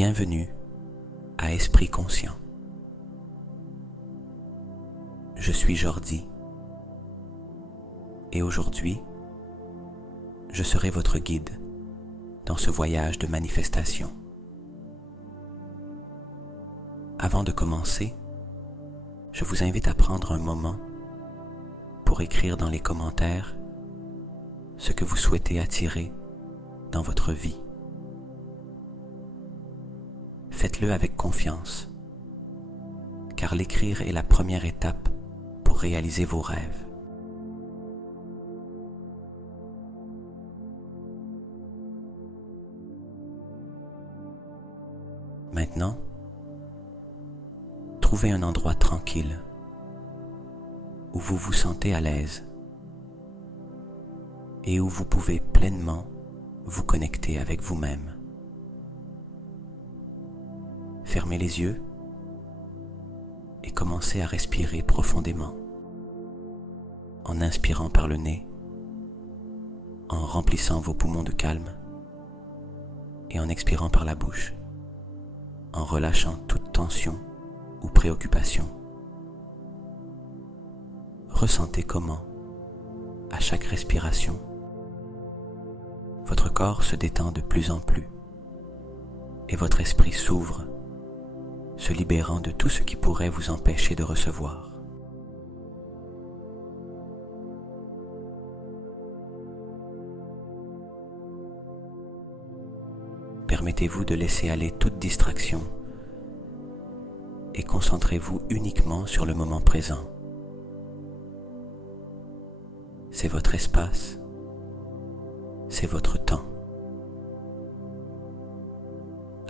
Bienvenue à Esprit Conscient. Je suis Jordi et aujourd'hui, je serai votre guide dans ce voyage de manifestation. Avant de commencer, je vous invite à prendre un moment pour écrire dans les commentaires ce que vous souhaitez attirer dans votre vie. Faites-le avec confiance, car l'écrire est la première étape pour réaliser vos rêves. Maintenant, trouvez un endroit tranquille où vous vous sentez à l'aise et où vous pouvez pleinement vous connecter avec vous-même. Fermez les yeux et commencez à respirer profondément en inspirant par le nez, en remplissant vos poumons de calme et en expirant par la bouche, en relâchant toute tension ou préoccupation. Ressentez comment, à chaque respiration, votre corps se détend de plus en plus et votre esprit s'ouvre, se libérant de tout ce qui pourrait vous empêcher de recevoir. Permettez-vous de laisser aller toute distraction et concentrez-vous uniquement sur le moment présent. C'est votre espace, c'est votre temps.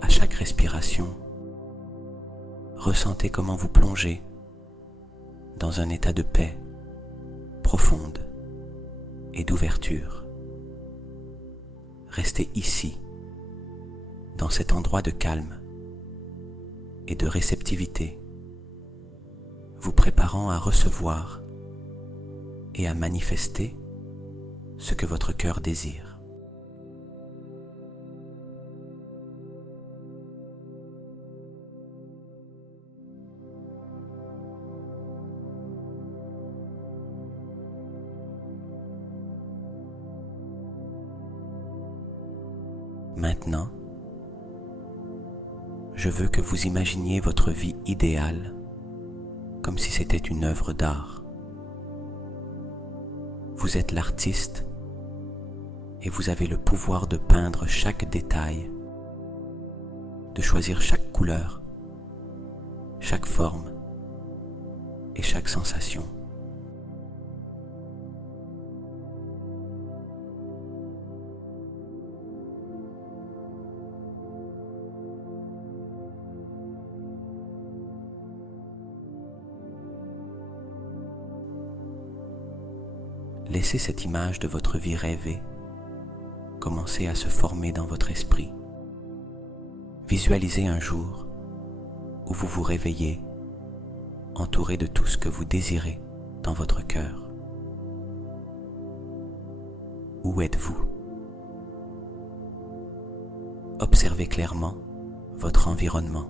À chaque respiration, ressentez comment vous plongez dans un état de paix profonde et d'ouverture. Restez ici, dans cet endroit de calme et de réceptivité, vous préparant à recevoir et à manifester ce que votre cœur désire. Maintenant, je veux que vous imaginiez votre vie idéale comme si c'était une œuvre d'art. Vous êtes l'artiste et vous avez le pouvoir de peindre chaque détail, de choisir chaque couleur, chaque forme et chaque sensation. Laissez cette image de votre vie rêvée commencer à se former dans votre esprit. Visualisez un jour où vous vous réveillez, entouré de tout ce que vous désirez dans votre cœur. Où êtes-vous? Observez clairement votre environnement.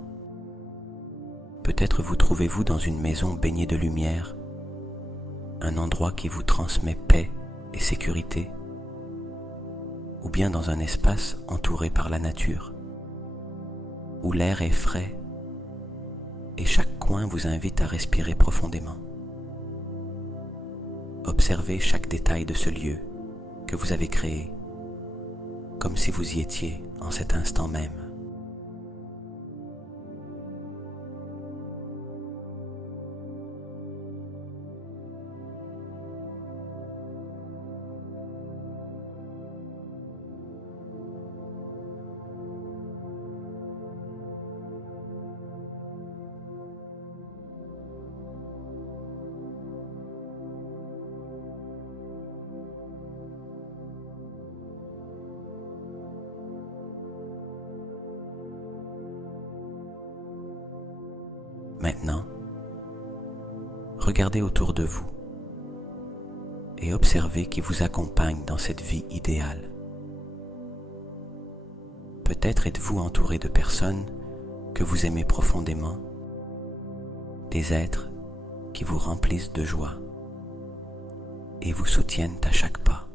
Peut-être vous trouvez-vous dans une maison baignée de lumière, un endroit qui vous transmet paix et sécurité, ou bien dans un espace entouré par la nature, où l'air est frais et chaque coin vous invite à respirer profondément. Observez chaque détail de ce lieu que vous avez créé, comme si vous y étiez en cet instant même. Maintenant, regardez autour de vous et observez qui vous accompagne dans cette vie idéale. Peut-être êtes-vous entouré de personnes que vous aimez profondément, des êtres qui vous remplissent de joie et vous soutiennent à chaque pas.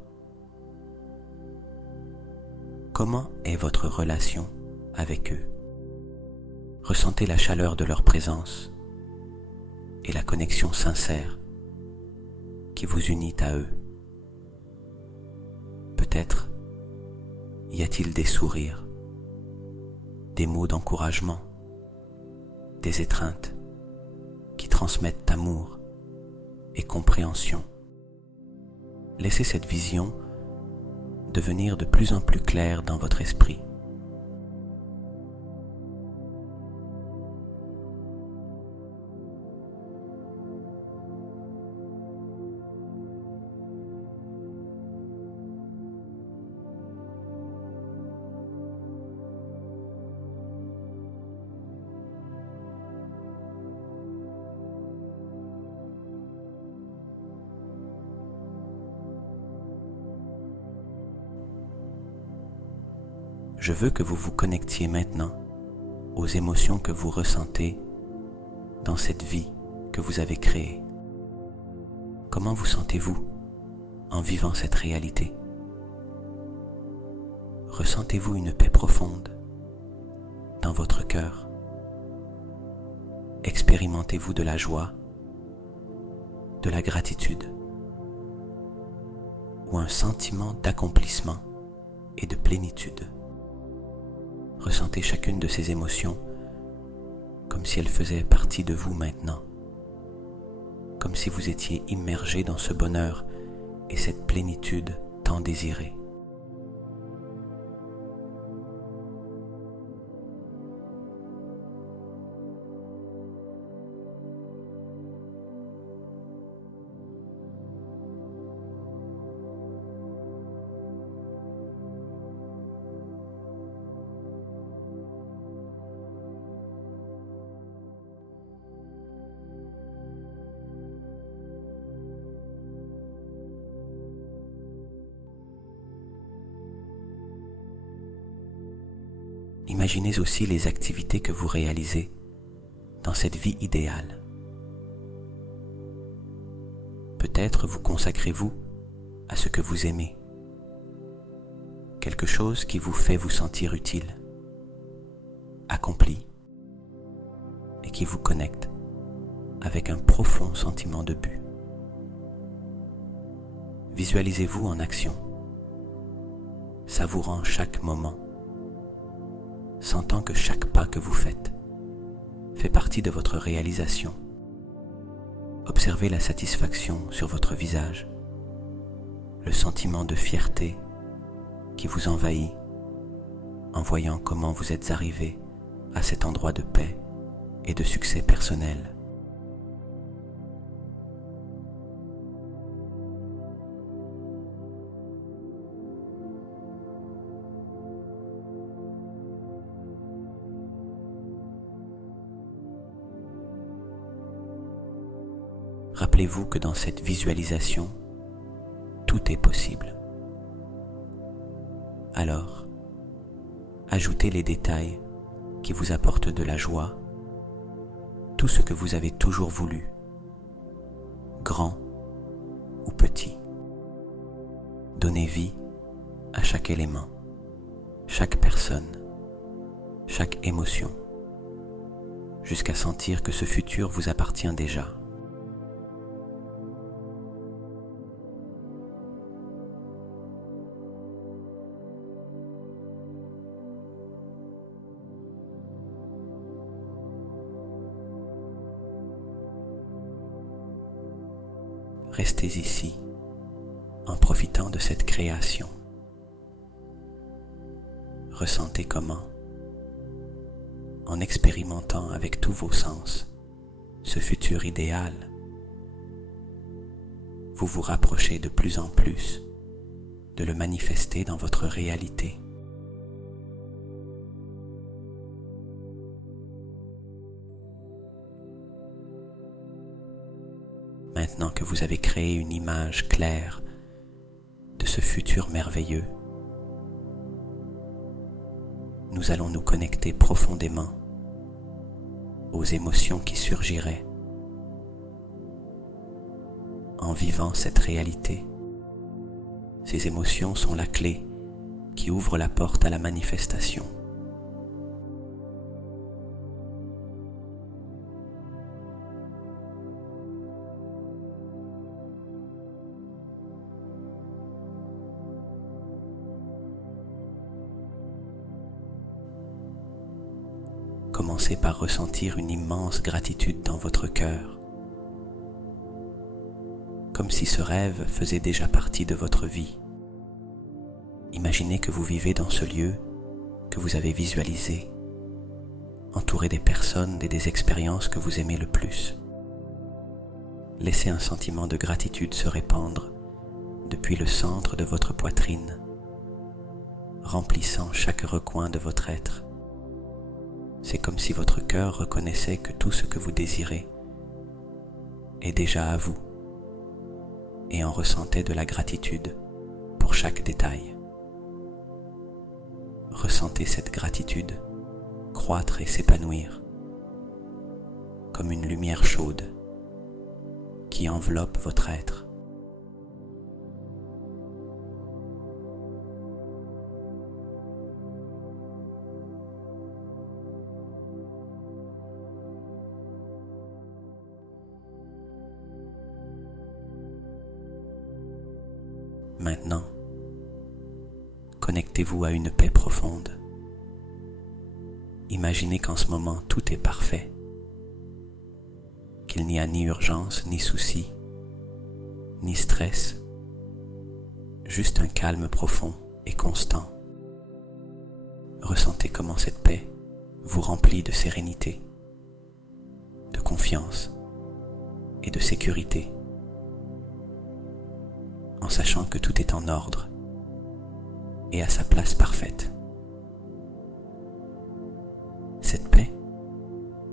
Comment est votre relation avec eux? Ressentez la chaleur de leur présence et la connexion sincère qui vous unit à eux. Peut-être y a-t-il des sourires, des mots d'encouragement, des étreintes qui transmettent amour et compréhension. Laissez cette vision devenir de plus en plus claire dans votre esprit. Je veux que vous vous connectiez maintenant aux émotions que vous ressentez dans cette vie que vous avez créée. Comment vous sentez-vous en vivant cette réalité? Ressentez-vous une paix profonde dans votre cœur? Expérimentez-vous de la joie, de la gratitude ou un sentiment d'accomplissement et de plénitude? Ressentez chacune de ces émotions comme si elles faisaient partie de vous maintenant, comme si vous étiez immergé dans ce bonheur et cette plénitude tant désirée. Imaginez aussi les activités que vous réalisez dans cette vie idéale. Peut-être vous consacrez-vous à ce que vous aimez, quelque chose qui vous fait vous sentir utile, accompli et qui vous connecte avec un profond sentiment de but. Visualisez-vous en action, savourant chaque moment, sentant que chaque pas que vous faites fait partie de votre réalisation. Observez la satisfaction sur votre visage, le sentiment de fierté qui vous envahit en voyant comment vous êtes arrivé à cet endroit de paix et de succès personnel. Rappelez-vous que dans cette visualisation, tout est possible. Alors, ajoutez les détails qui vous apportent de la joie, tout ce que vous avez toujours voulu, grand ou petit. Donnez vie à chaque élément, chaque personne, chaque émotion, jusqu'à sentir que ce futur vous appartient déjà. Restez ici en profitant de cette création. Ressentez comment, en expérimentant avec tous vos sens ce futur idéal, vous vous rapprochez de plus en plus de le manifester dans votre réalité. Maintenant que vous avez créé une image claire de ce futur merveilleux, nous allons nous connecter profondément aux émotions qui surgiraient en vivant cette réalité. Ces émotions sont la clé qui ouvre la porte à la manifestation. Commencez par ressentir une immense gratitude dans votre cœur, comme si ce rêve faisait déjà partie de votre vie. Imaginez que vous vivez dans ce lieu que vous avez visualisé, entouré des personnes et des expériences que vous aimez le plus. Laissez un sentiment de gratitude se répandre depuis le centre de votre poitrine, remplissant chaque recoin de votre être. C'est comme si votre cœur reconnaissait que tout ce que vous désirez est déjà à vous et en ressentait de la gratitude pour chaque détail. Ressentez cette gratitude croître et s'épanouir comme une lumière chaude qui enveloppe votre être. Maintenant, connectez-vous à une paix profonde. Imaginez qu'en ce moment tout est parfait, qu'il n'y a ni urgence, ni souci, ni stress, juste un calme profond et constant. Ressentez comment cette paix vous remplit de sérénité, de confiance et de sécurité, en sachant que tout est en ordre et à sa place parfaite. Cette paix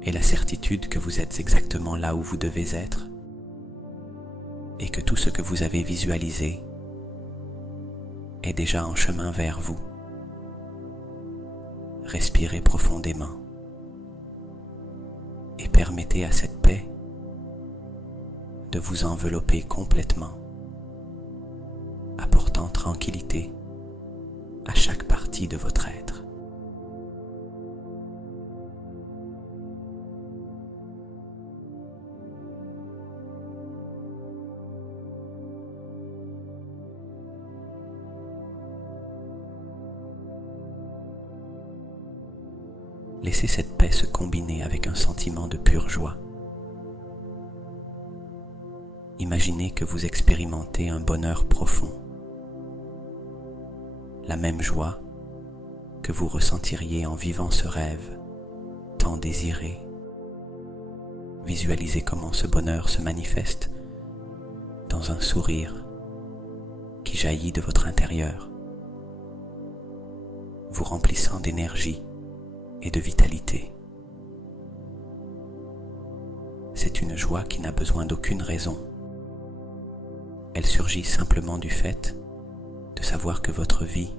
est la certitude que vous êtes exactement là où vous devez être et que tout ce que vous avez visualisé est déjà en chemin vers vous. Respirez profondément et permettez à cette paix de vous envelopper complètement, apportant tranquillité à chaque partie de votre être. Laissez cette paix se combiner avec un sentiment de pure joie. Imaginez que vous expérimentez un bonheur profond, la même joie que vous ressentiriez en vivant ce rêve tant désiré. Visualisez comment ce bonheur se manifeste dans un sourire qui jaillit de votre intérieur, vous remplissant d'énergie et de vitalité. C'est une joie qui n'a besoin d'aucune raison. Elle surgit simplement du fait de savoir que votre vie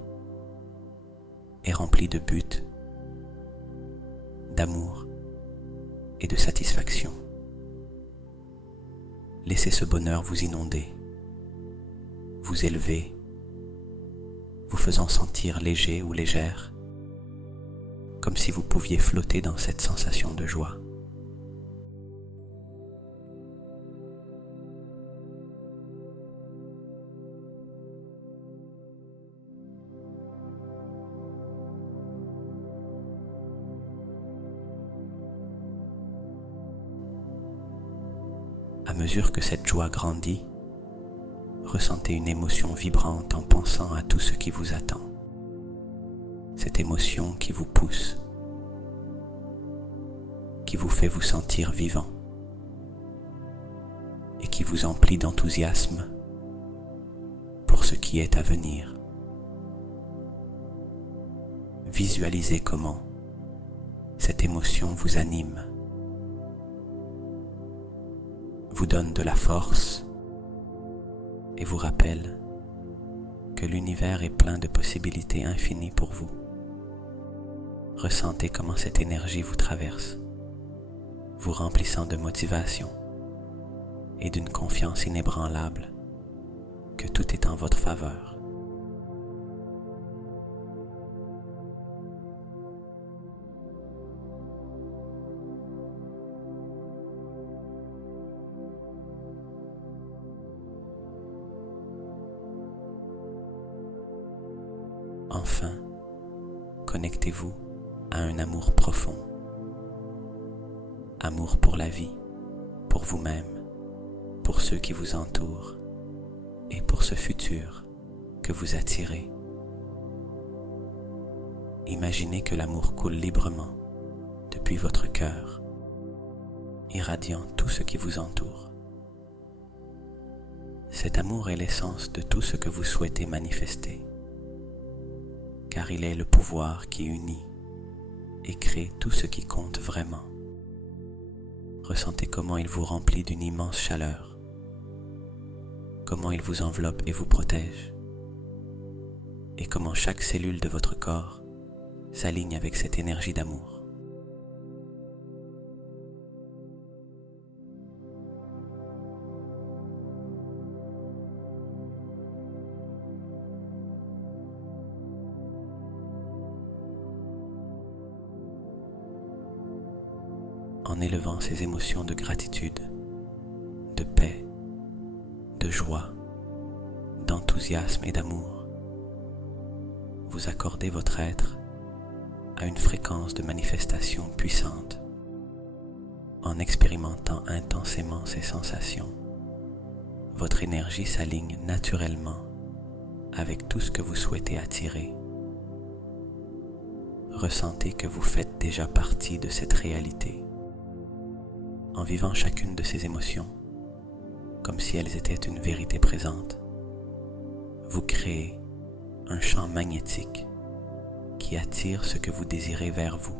est remplie de buts, d'amour et de satisfaction. Laissez ce bonheur vous inonder, vous élever, vous faisant sentir léger ou légère, comme si vous pouviez flotter dans cette sensation de joie. À mesure que cette joie grandit, ressentez une émotion vibrante en pensant à tout ce qui vous attend. Cette émotion qui vous pousse, qui vous fait vous sentir vivant et qui vous emplit d'enthousiasme pour ce qui est à venir. Visualisez comment cette émotion vous anime, vous donne de la force et vous rappelle que l'univers est plein de possibilités infinies pour vous. Ressentez comment cette énergie vous traverse, vous remplissant de motivation et d'une confiance inébranlable que tout est en votre faveur. Enfin, connectez-vous à un amour profond. Amour pour la vie, pour vous-même, pour ceux qui vous entourent et pour ce futur que vous attirez. Imaginez que l'amour coule librement depuis votre cœur, irradiant tout ce qui vous entoure. Cet amour est l'essence de tout ce que vous souhaitez manifester, car il est le pouvoir qui unit et crée tout ce qui compte vraiment. Ressentez comment il vous remplit d'une immense chaleur, comment il vous enveloppe et vous protège, et comment chaque cellule de votre corps s'aligne avec cette énergie d'amour. En élevant ces émotions de gratitude, de paix, de joie, d'enthousiasme et d'amour, vous accordez votre être à une fréquence de manifestation puissante. En expérimentant intensément ces sensations, votre énergie s'aligne naturellement avec tout ce que vous souhaitez attirer. Ressentez que vous faites déjà partie de cette réalité. En vivant chacune de ces émotions, comme si elles étaient une vérité présente, vous créez un champ magnétique qui attire ce que vous désirez vers vous.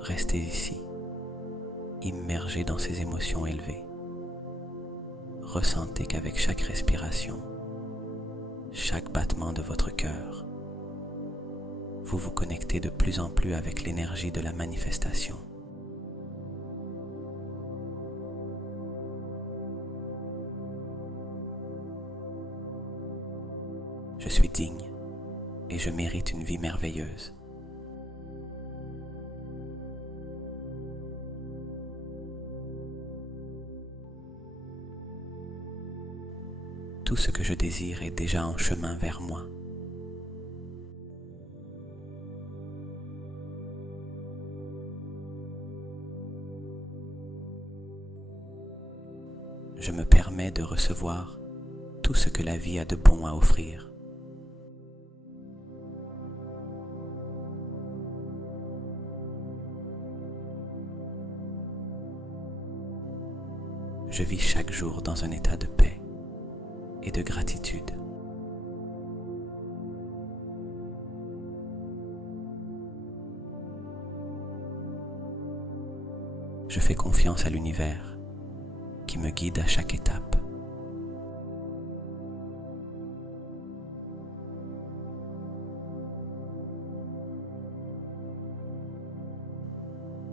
Restez ici, immergé dans ces émotions élevées. Ressentez qu'avec chaque respiration, chaque battement de votre cœur, vous vous connectez de plus en plus avec l'énergie de la manifestation. Je suis digne et je mérite une vie merveilleuse. Tout ce que je désire est déjà en chemin vers moi. Je me permets de recevoir tout ce que la vie a de bon à offrir. Je vis chaque jour dans un état de paix et de gratitude. Je fais confiance à l'univers qui me guide à chaque étape.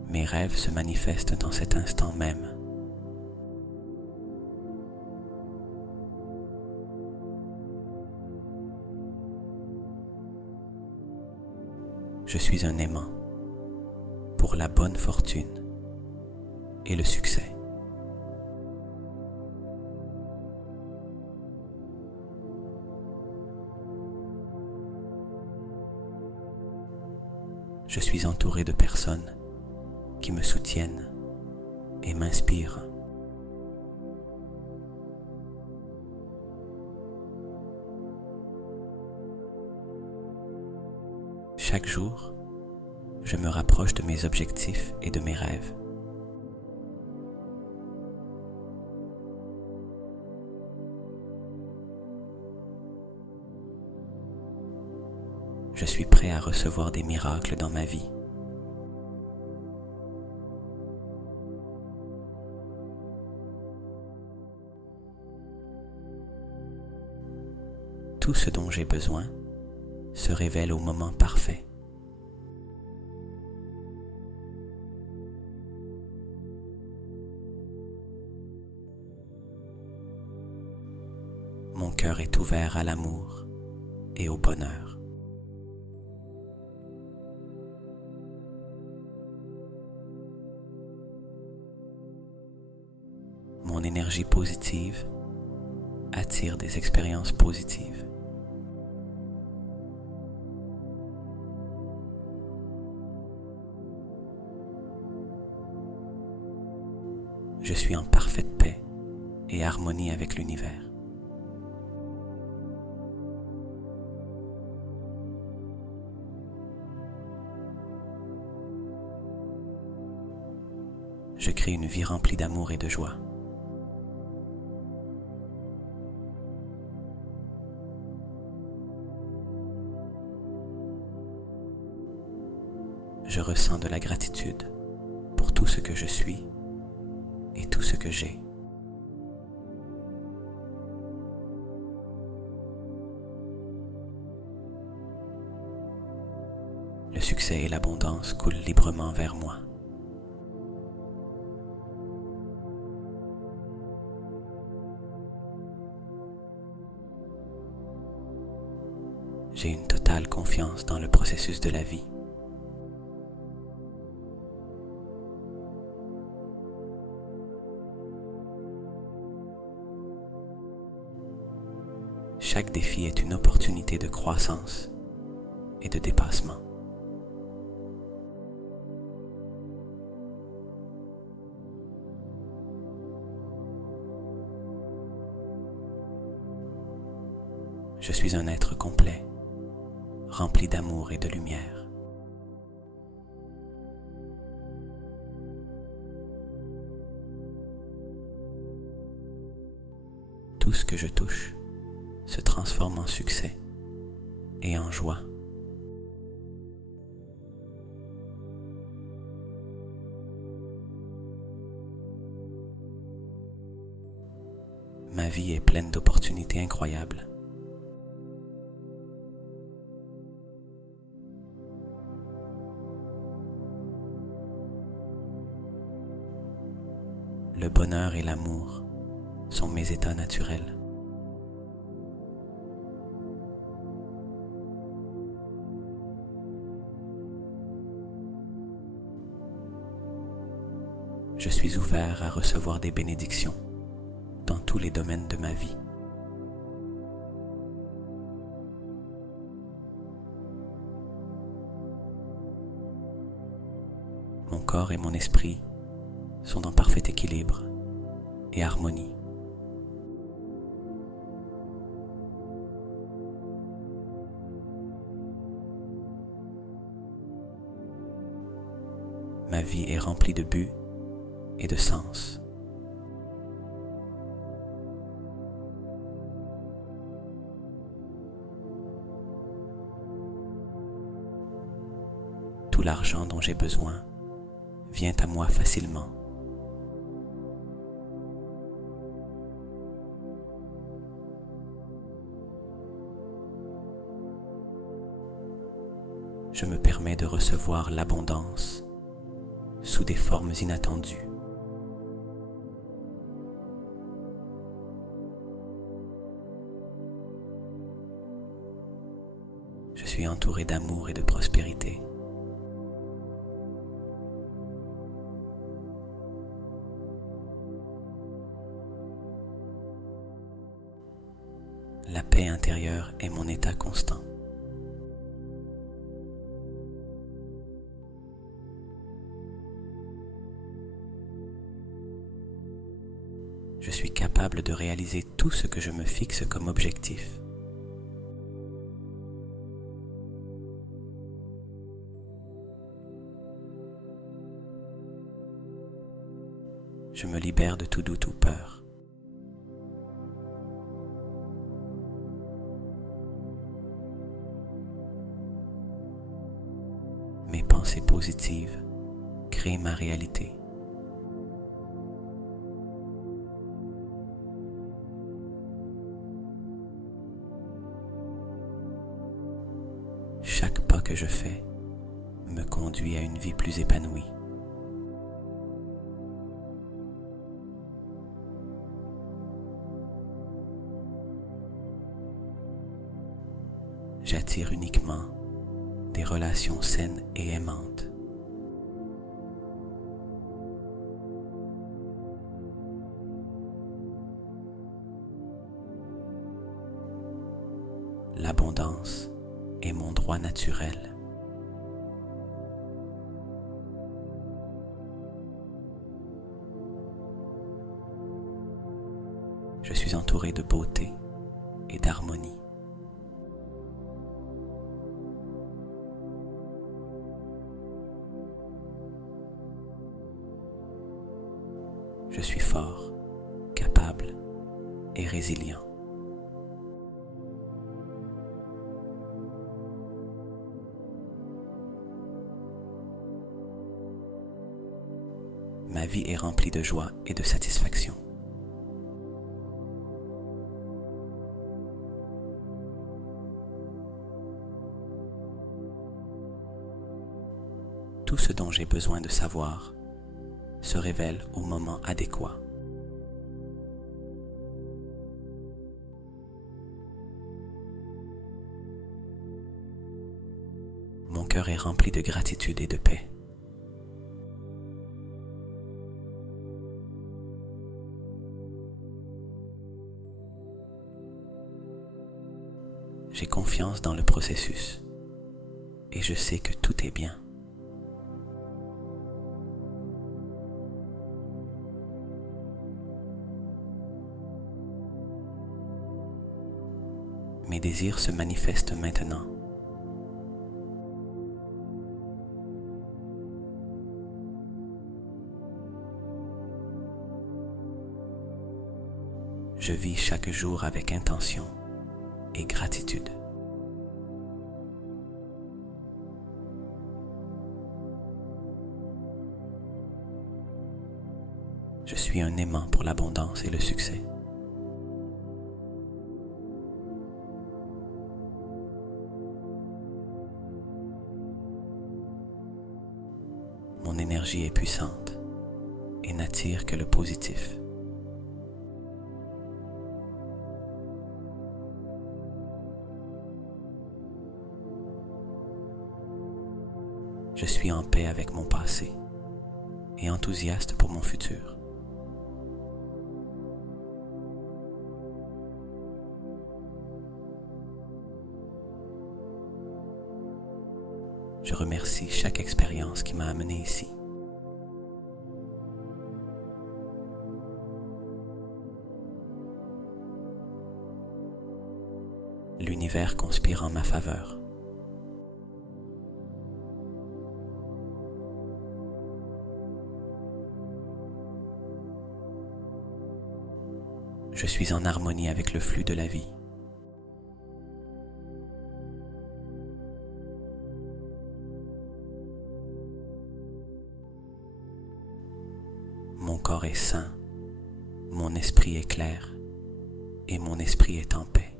Mes rêves se manifestent dans cet instant même. Je suis un aimant pour la bonne fortune et le succès. Je suis entouré de personnes qui me soutiennent et m'inspirent. Chaque jour, je me rapproche de mes objectifs et de mes rêves. Je suis prêt à recevoir des miracles dans ma vie. Tout ce dont j'ai besoin se révèle au moment parfait. Mon cœur est ouvert à l'amour et au bonheur. Mon énergie positive attire des expériences positives. Je suis en parfaite paix et harmonie avec l'univers. Je crée une vie remplie d'amour et de joie. Je ressens de la gratitude pour tout ce que je suis et tout ce que j'ai. Le succès et l'abondance coulent librement vers moi. J'ai une totale confiance dans le processus de la vie. Chaque défi est une opportunité de croissance et de dépassement. Je suis un être complet, rempli d'amour et de lumière. Tout ce que je touche se transforme en succès et en joie. Ma vie est pleine d'opportunités incroyables. Le bonheur et l'amour sont mes états naturels. Je suis ouvert à recevoir des bénédictions dans tous les domaines de ma vie. Mon corps et mon esprit sont en parfait équilibre et harmonie. Ma vie est remplie de buts et de sens. Tout l'argent dont j'ai besoin vient à moi facilement. Je me permets de recevoir l'abondance sous des formes inattendues. Je suis entouré d'amour et de prospérité. La paix intérieure est mon état constant. Je suis capable de réaliser tout ce que je me fixe comme objectif. Je me libère de tout doute ou peur. Mes pensées positives créent ma réalité. Chaque pas que je fais me conduit à une vie plus épanouie. J'attire uniquement des relations saines et aimantes. L'abondance est mon droit naturel. Je suis entouré de beauté et d'harmonie. Je suis fort, capable et résilient. Ma vie est remplie de joie et de satisfaction. Tout ce dont j'ai besoin de savoir se révèle au moment adéquat. Mon cœur est rempli de gratitude et de paix. J'ai confiance dans le processus et je sais que tout est bien. Mes désirs se manifestent maintenant. Je vis chaque jour avec intention et gratitude. Je suis un aimant pour l'abondance et le succès. Mon énergie est puissante et n'attire que le positif. Je suis en paix avec mon passé et enthousiaste pour mon futur. Je remercie chaque expérience qui m'a amené ici. L'univers conspire en ma faveur. Je suis en harmonie avec le flux de la vie. Mon corps est sain, mon esprit est clair et mon esprit est en paix.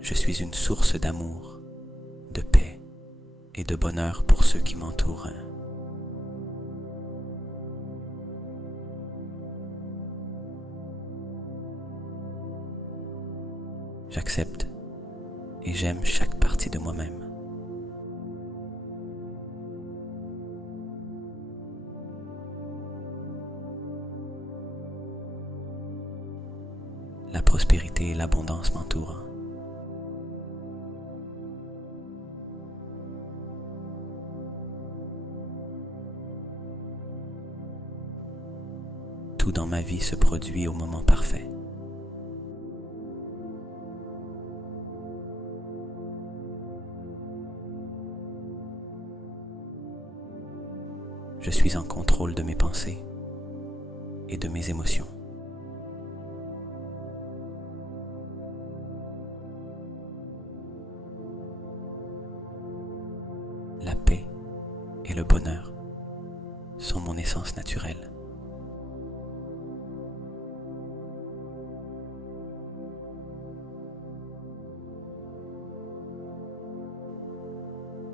Je suis une source d'amour, de paix et de bonheur pour ceux qui m'entourent. J'accepte et j'aime chaque partie de moi-même. La prospérité et l'abondance m'entourent. Tout dans ma vie se produit au moment parfait. Je suis en contrôle de mes pensées et de mes émotions. le bonheur sont mon essence naturelle.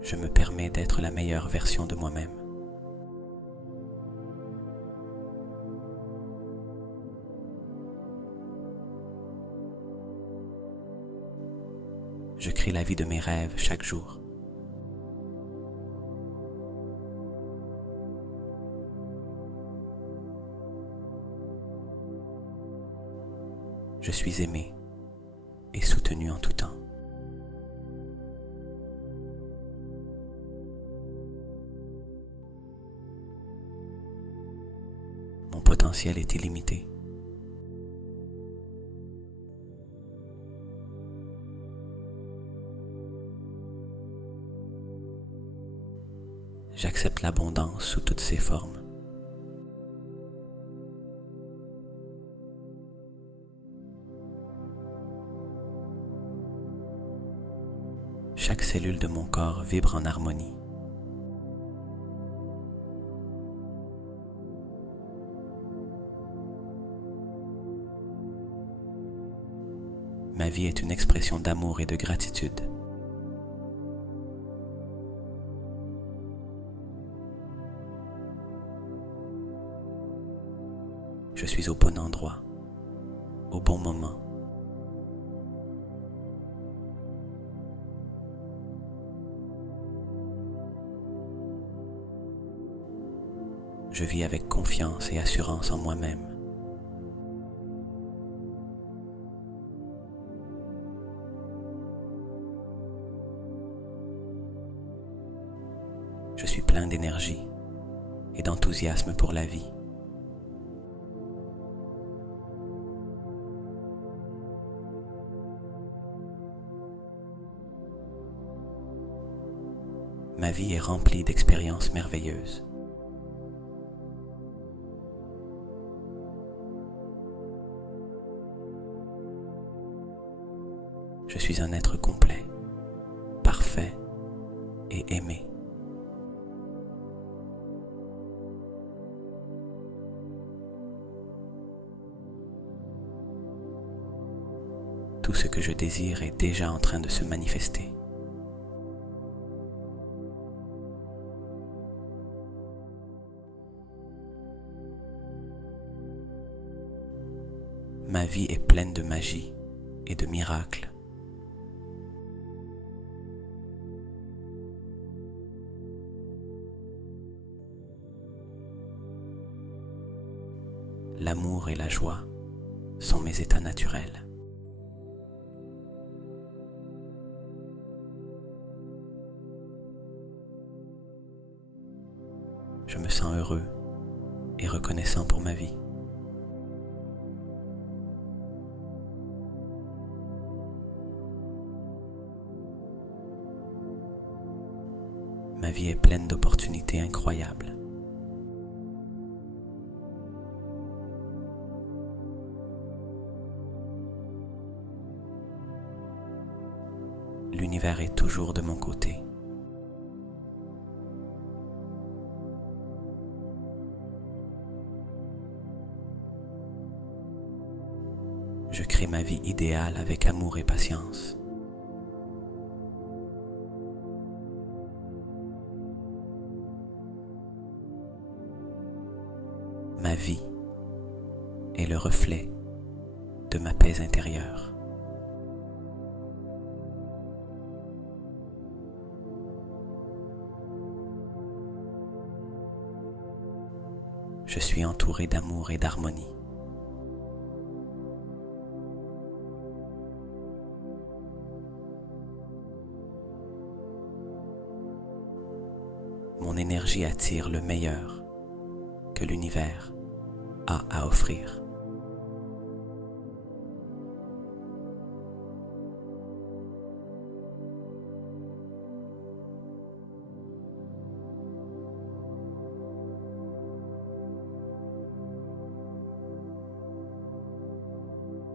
Je me permets d'être la meilleure version de moi-même. Je crée la vie de mes rêves chaque jour. Je suis aimé et soutenu en tout temps. Mon potentiel est illimité. J'accepte l'abondance sous toutes ses formes. Chaque cellule de mon corps vibre en harmonie. Ma vie est une expression d'amour et de gratitude. Je suis au bon endroit, au bon moment. Je vis avec confiance et assurance en moi-même. Je suis plein d'énergie et d'enthousiasme pour la vie. Ma vie est remplie d'expériences merveilleuses. Je suis un être complet, parfait et aimé. Tout ce que je désire est déjà en train de se manifester. Ma vie est pleine de magie et de miracles. L'amour et la joie sont mes états naturels. Je me sens heureux et reconnaissant pour ma vie. Ma vie est pleine d'opportunités incroyables. L'univers est toujours de mon côté. Je crée ma vie idéale avec amour et patience. Ma vie est le reflet de ma paix intérieure. Je suis entouré d'amour et d'harmonie. Mon énergie attire le meilleur que l'univers a à offrir.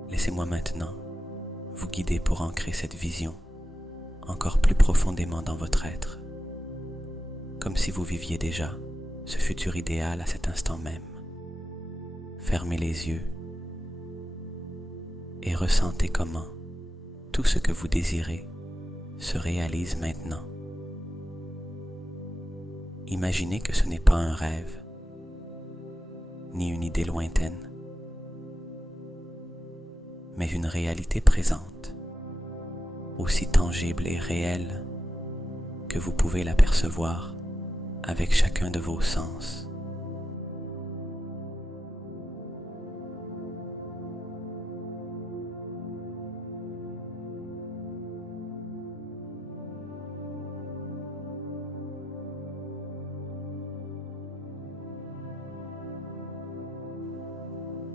Laissez-moi maintenant vous guider pour ancrer cette vision encore plus profondément dans votre être comme si vous viviez déjà ce futur idéal à cet instant même. Fermez les yeux et ressentez comment tout ce que vous désirez se réalise maintenant. Imaginez que ce n'est pas un rêve, ni une idée lointaine, mais une réalité présente, aussi tangible et réelle que vous pouvez l'apercevoir avec chacun de vos sens.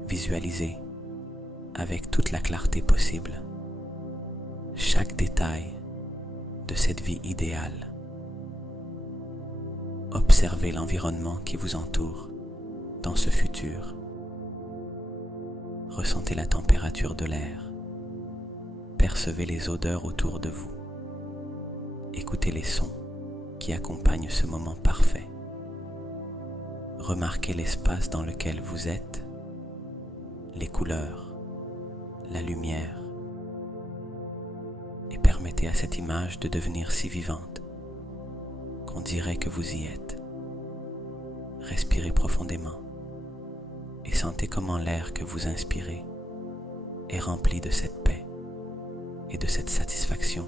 Visualisez avec toute la clarté possible chaque détail de cette vie idéale. Observez l'environnement qui vous entoure dans ce futur. Ressentez la température de l'air. Percevez les odeurs autour de vous. Écoutez les sons qui accompagnent ce moment parfait. Remarquez l'espace dans lequel vous êtes, les couleurs, la lumière, et permettez à cette image de devenir si vivante qu'on dirait que vous y êtes. Respirez profondément et sentez comment l'air que vous inspirez est rempli de cette paix et de cette satisfaction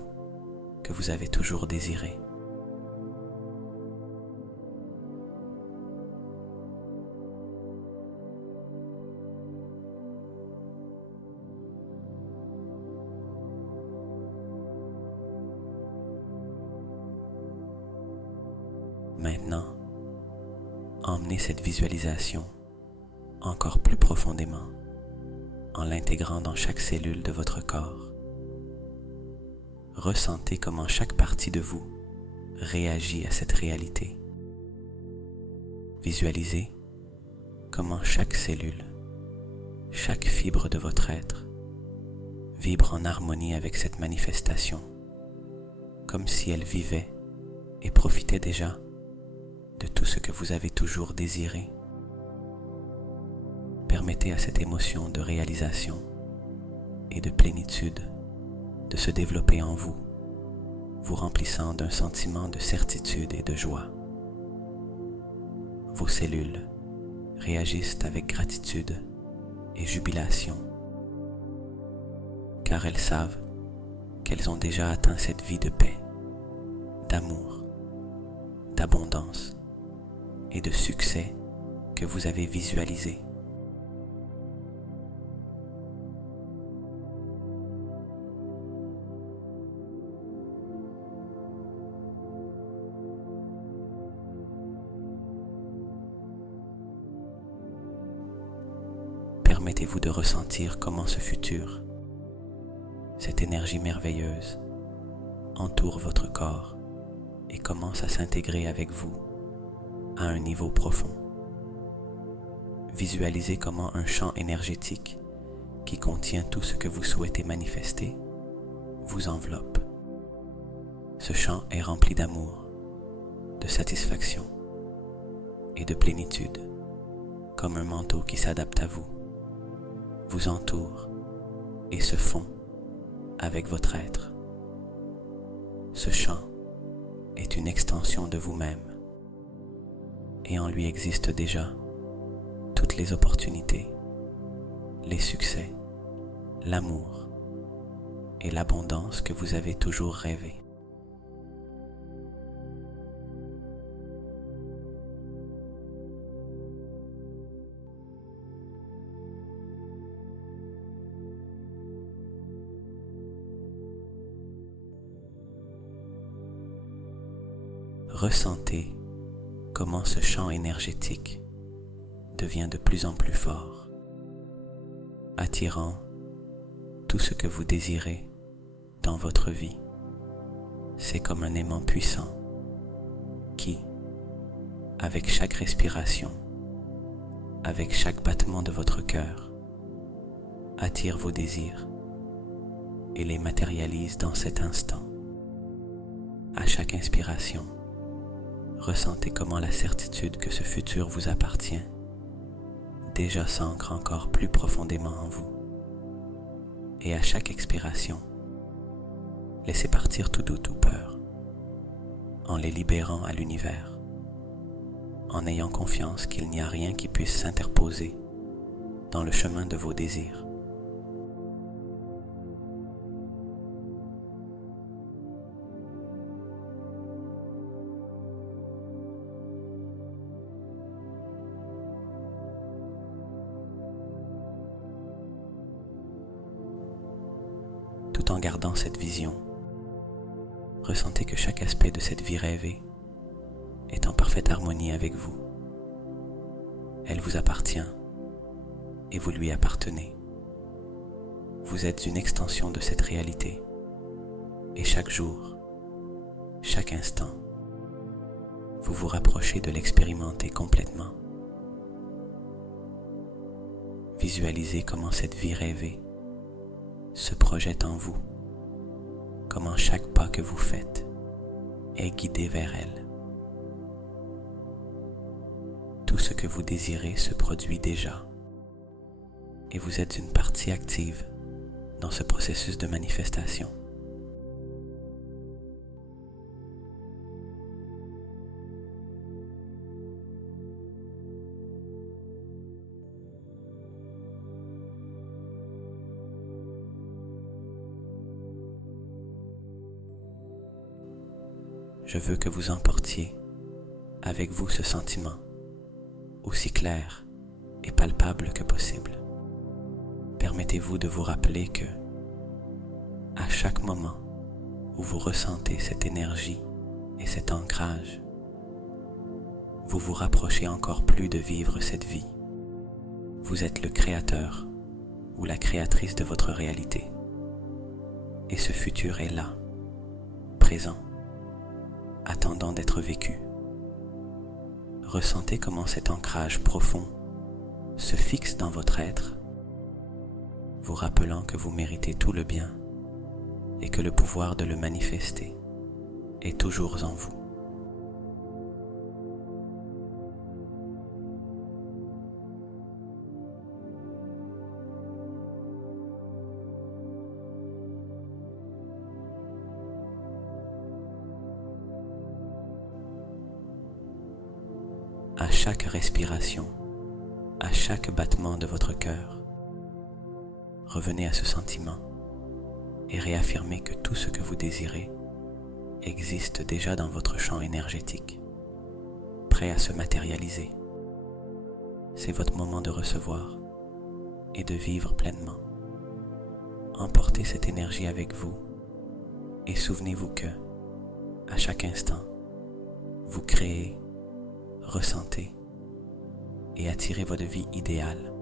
que vous avez toujours désirée. Maintenant, emmenez cette visualisation encore plus profondément en l'intégrant dans chaque cellule de votre corps. Ressentez comment chaque partie de vous réagit à cette réalité. Visualisez comment chaque cellule, chaque fibre de votre être vibre en harmonie avec cette manifestation, comme si elle vivait et profitait déjà de tout ce que vous avez toujours désiré. Permettez à cette émotion de réalisation et de plénitude de se développer en vous, vous remplissant d'un sentiment de certitude et de joie. Vos cellules réagissent avec gratitude et jubilation, car elles savent qu'elles ont déjà atteint cette vie de paix, d'amour, d'abondance et de succès que vous avez visualisé. Permettez-vous de ressentir comment ce futur, cette énergie merveilleuse, entoure votre corps et commence à s'intégrer avec vous à un niveau profond. Visualisez comment un champ énergétique qui contient tout ce que vous souhaitez manifester vous enveloppe. Ce champ est rempli d'amour, de satisfaction et de plénitude, comme un manteau qui s'adapte à vous, vous entoure et se fond avec votre être. Ce champ est une extension de vous-même et en lui existent déjà toutes les opportunités, les succès, l'amour et l'abondance que vous avez toujours rêvé. Ressentez comment ce champ énergétique devient de plus en plus fort, attirant tout ce que vous désirez dans votre vie. C'est comme un aimant puissant qui, avec chaque respiration, avec chaque battement de votre cœur, attire vos désirs et les matérialise dans cet instant. À chaque inspiration, Ressentez comment la certitude que ce futur vous appartient déjà s'ancre encore plus profondément en vous. Et à chaque expiration, laissez partir tout doute ou peur, en les libérant à l'univers, en ayant confiance qu'il n'y a rien qui puisse s'interposer dans le chemin de vos désirs. Tout en gardant cette vision, ressentez que chaque aspect de cette vie rêvée est en parfaite harmonie avec vous. Elle vous appartient et vous lui appartenez. Vous êtes une extension de cette réalité et chaque jour, chaque instant, vous vous rapprochez de l'expérimenter complètement. Visualisez comment cette vie rêvée se projette en vous, comment chaque pas que vous faites est guidé vers elle. Tout ce que vous désirez se produit déjà, et vous êtes une partie active dans ce processus de manifestation. Je veux que vous emportiez avec vous ce sentiment, aussi clair et palpable que possible. Permettez-vous de vous rappeler que, à chaque moment où vous ressentez cette énergie et cet ancrage, vous vous rapprochez encore plus de vivre cette vie. Vous êtes le créateur ou la créatrice de votre réalité. Et ce futur est là, présent, attendant d'être vécu. Ressentez comment cet ancrage profond se fixe dans votre être, vous rappelant que vous méritez tout le bien et que le pouvoir de le manifester est toujours en vous. À chaque respiration, à chaque battement de votre cœur, revenez à ce sentiment et réaffirmez que tout ce que vous désirez existe déjà dans votre champ énergétique, prêt à se matérialiser. C'est votre moment de recevoir et de vivre pleinement. Emportez cette énergie avec vous et souvenez-vous que, à chaque instant, vous créez, ressentez et attirez votre vie idéale.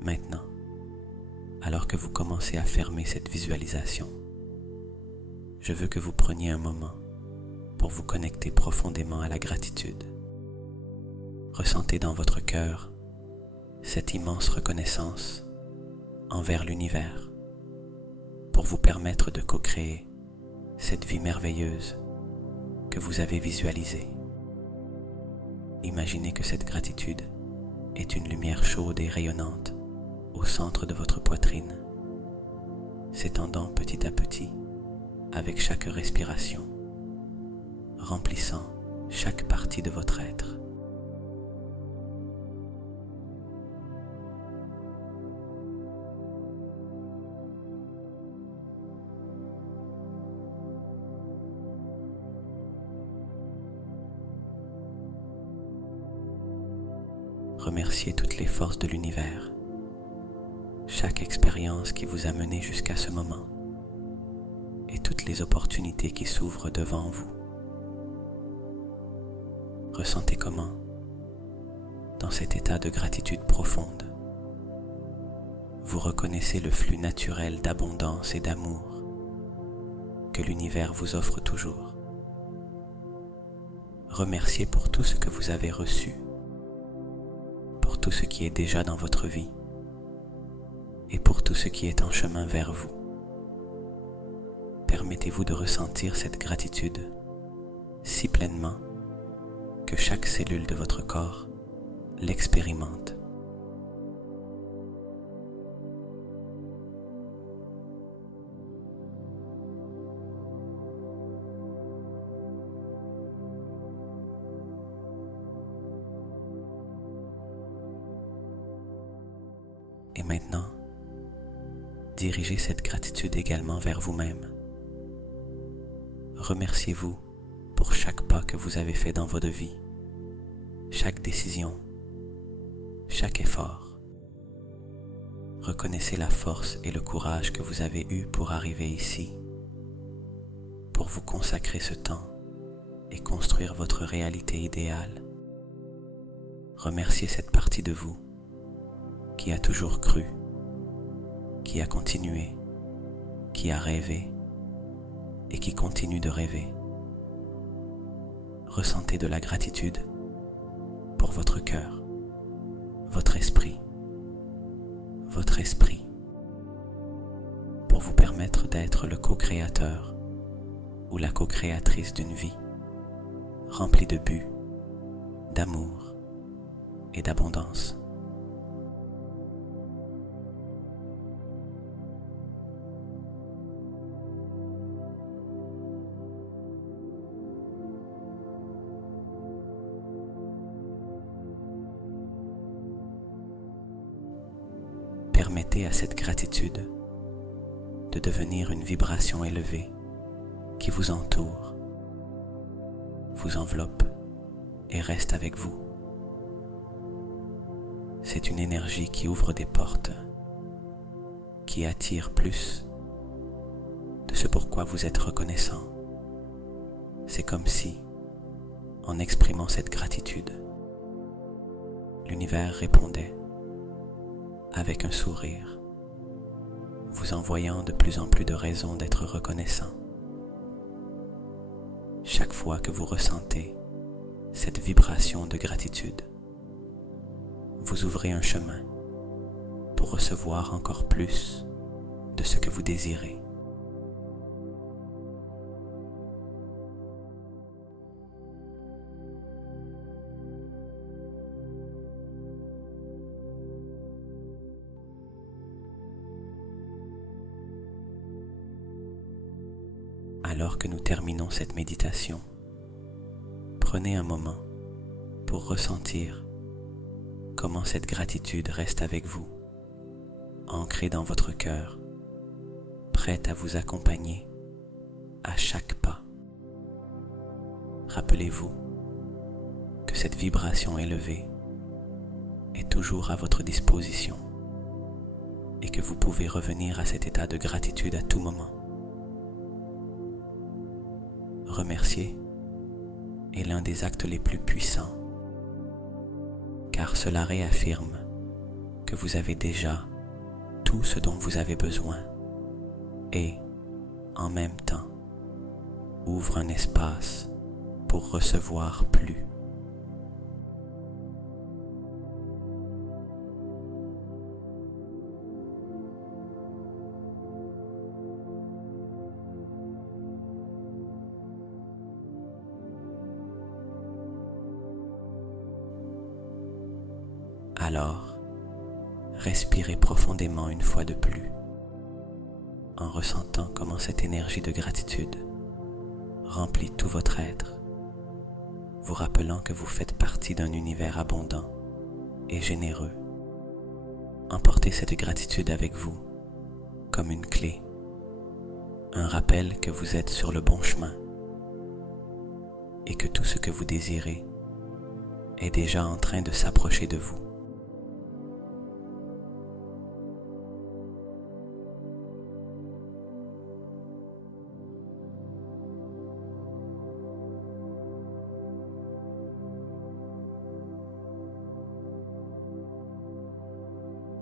Maintenant, alors que vous commencez à fermer cette visualisation, je veux que vous preniez un moment pour vous connecter profondément à la gratitude. Ressentez dans votre cœur cette immense reconnaissance envers l'univers pour vous permettre de co-créer cette vie merveilleuse que vous avez visualisée. Imaginez que cette gratitude est une lumière chaude et rayonnante au centre de votre poitrine, s'étendant petit à petit avec chaque respiration, remplissant chaque partie de votre être. Remerciez toutes les forces de l'univers, chaque expérience qui vous a mené jusqu'à ce moment et toutes les opportunités qui s'ouvrent devant vous. Ressentez comment, dans cet état de gratitude profonde, vous reconnaissez le flux naturel d'abondance et d'amour que l'univers vous offre toujours. Remerciez pour tout ce que vous avez reçu, pour tout ce qui est déjà dans votre vie et pour tout ce qui est en chemin vers vous. Permettez-vous de ressentir cette gratitude si pleinement que chaque cellule de votre corps l'expérimente. Et maintenant, dirigez cette gratitude également vers vous-même. Remerciez-vous pour chaque pas que vous avez fait dans votre vie, chaque décision, chaque effort. Reconnaissez la force et le courage que vous avez eus pour arriver ici, pour vous consacrer ce temps et construire votre réalité idéale. Remerciez cette partie de vous qui a toujours cru, qui a continué, qui a rêvé et qui continue de rêver. Ressentez de la gratitude pour votre cœur, votre esprit, pour vous permettre d'être le co-créateur ou la co-créatrice d'une vie remplie de buts, d'amour et d'abondance. Permettez à cette gratitude de devenir une vibration élevée qui vous entoure, vous enveloppe et reste avec vous. C'est une énergie qui ouvre des portes, qui attire plus de ce pourquoi vous êtes reconnaissant. C'est comme si, en exprimant cette gratitude, l'univers répondait avec un sourire, vous envoyant de plus en plus de raisons d'être reconnaissant. Chaque fois que vous ressentez cette vibration de gratitude, vous ouvrez un chemin pour recevoir encore plus de ce que vous désirez. Alors que nous terminons cette méditation, prenez un moment pour ressentir comment cette gratitude reste avec vous, ancrée dans votre cœur, prête à vous accompagner à chaque pas. Rappelez-vous que cette vibration élevée est toujours à votre disposition et que vous pouvez revenir à cet état de gratitude à tout moment. Remercier est l'un des actes les plus puissants, car cela réaffirme que vous avez déjà tout ce dont vous avez besoin et, en même temps, ouvre un espace pour recevoir plus. Alors, respirez profondément une fois de plus, en ressentant comment cette énergie de gratitude remplit tout votre être, vous rappelant que vous faites partie d'un univers abondant et généreux. Emportez cette gratitude avec vous comme une clé, un rappel que vous êtes sur le bon chemin et que tout ce que vous désirez est déjà en train de s'approcher de vous.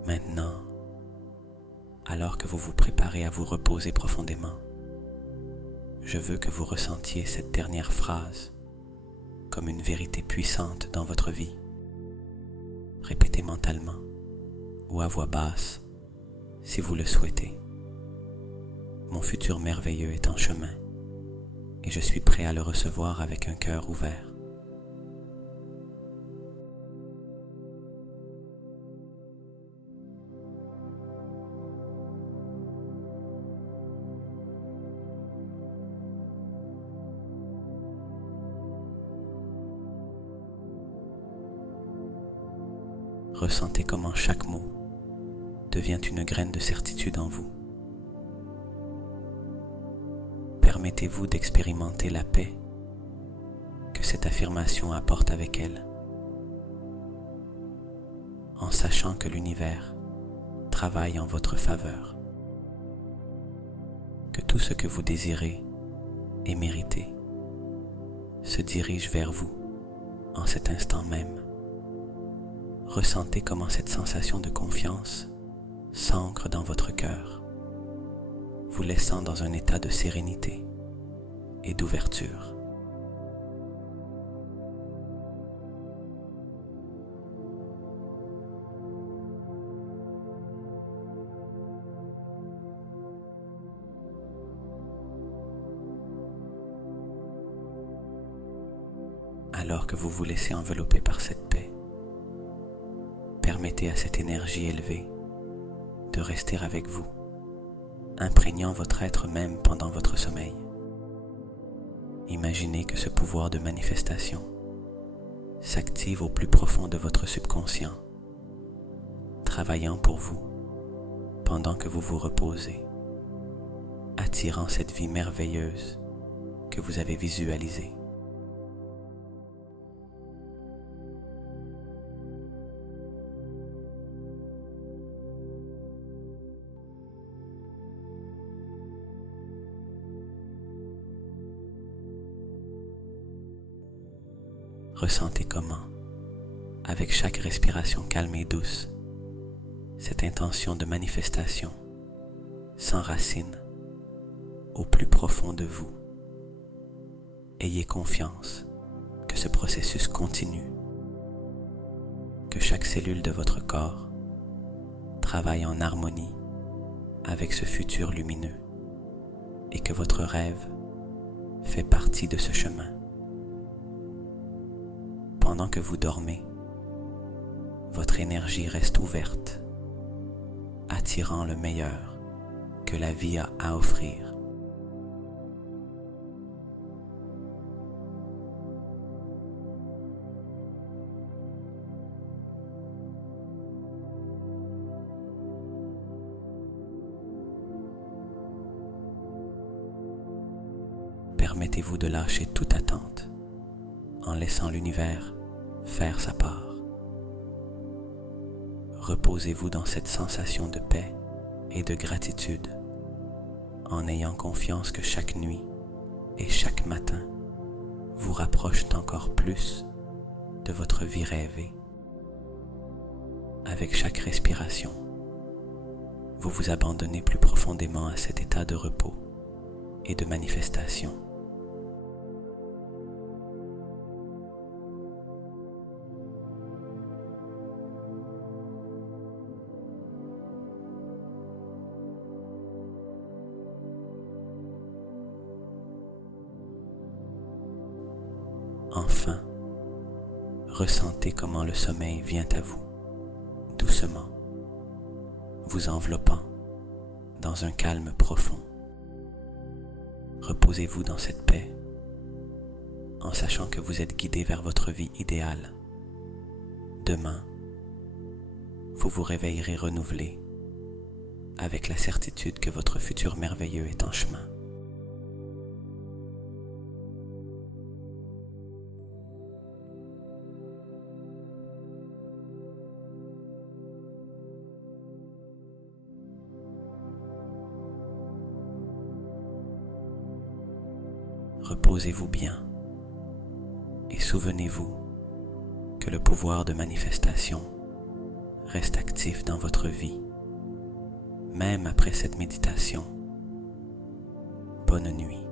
Maintenant, alors que vous vous préparez à vous reposer profondément, je veux que vous ressentiez cette dernière phrase comme une vérité puissante dans votre vie. Répétez mentalement ou à voix basse si vous le souhaitez. Mon futur merveilleux est en chemin et je suis prêt à le recevoir avec un cœur ouvert. Ressentez comment chaque mot devient une graine de certitude en vous. Permettez-vous d'expérimenter la paix que cette affirmation apporte avec elle, en sachant que l'univers travaille en votre faveur, que tout ce que vous désirez et méritez se dirige vers vous en cet instant même. Ressentez comment cette sensation de confiance s'ancre dans votre cœur, vous laissant dans un état de sérénité et d'ouverture. Alors que vous vous laissez envelopper par cette paix, permettez à cette énergie élevée de rester avec vous, imprégnant votre être même pendant votre sommeil. Imaginez que ce pouvoir de manifestation s'active au plus profond de votre subconscient, travaillant pour vous pendant que vous vous reposez, attirant cette vie merveilleuse que vous avez visualisée. Ressentez comment, avec chaque respiration calme et douce, cette intention de manifestation s'enracine au plus profond de vous. Ayez confiance que ce processus continue, que chaque cellule de votre corps travaille en harmonie avec ce futur lumineux et que votre rêve fait partie de ce chemin. Pendant que vous dormez, votre énergie reste ouverte, attirant le meilleur que la vie a à offrir. Permettez-vous de lâcher toute attente en laissant l'univers faire sa part. Reposez-vous dans cette sensation de paix et de gratitude, en ayant confiance que chaque nuit et chaque matin vous rapprochent encore plus de votre vie rêvée. Avec chaque respiration, vous vous abandonnez plus profondément à cet état de repos et de manifestation. Enfin, ressentez comment le sommeil vient à vous, doucement, vous enveloppant dans un calme profond. Reposez-vous dans cette paix, en sachant que vous êtes guidé vers votre vie idéale. Demain, vous vous réveillerez renouvelé, avec la certitude que votre futur merveilleux est en chemin. Reposez-vous bien et souvenez-vous que le pouvoir de manifestation reste actif dans votre vie, même après cette méditation. Bonne nuit.